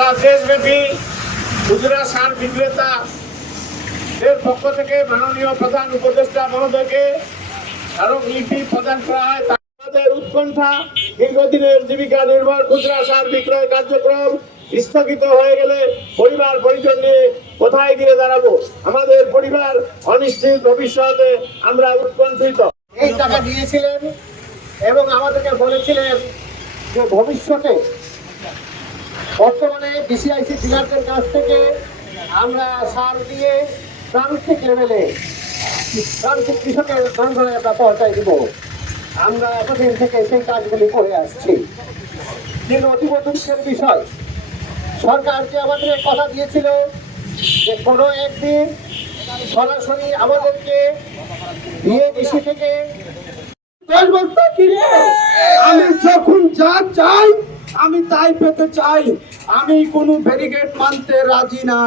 সারা দেশব্যাপী খুচরা সার বিক্রেতাদের পক্ষ থেকে মাননীয় প্রধান উপদেষ্টা মহোদয়কে স্মারকলিপি প্রদান করা হয়। তাদের উৎকণ্ঠা, দীর্ঘদিনের জীবিকা নির্ভর খুচরা সার বিক্রয় কার্যক্রম স্থগিত হয়ে গেলে পরিবার পরিজন নিয়ে কোথায় গিয়ে দাঁড়াবো? আমাদের পরিবার অনিশ্চিত ভবিষ্যতে আমরা উৎকণ্ঠিত। এই টাকা দিয়েছিলেন এবং আমাদেরকে বলেছিলেন যে ভবিষ্যতে বর্তমানে বিসিআইসি ডিলারদের কাছ থেকে আমরা সার দিয়ে প্রান্তিক লেভেলে প্রান্তিক কৃষকের ধরে আমরা পৌঁছায় দিব। আমরা এতদিন থেকে সেই কাজগুলি করে আসছি, কিন্তু অতীব দুঃখের বিষয়, সরকার যে আমাদের কথা দিয়েছিল যে কোনো একদিন সরাসরি আমাদেরকে বিএডিসি থেকে 10 বস্তা কিনে আমি যখন যা চাই আমি তাই পেতে চাই। আমি কোনো ব্যারিকেড মানতে রাজি না।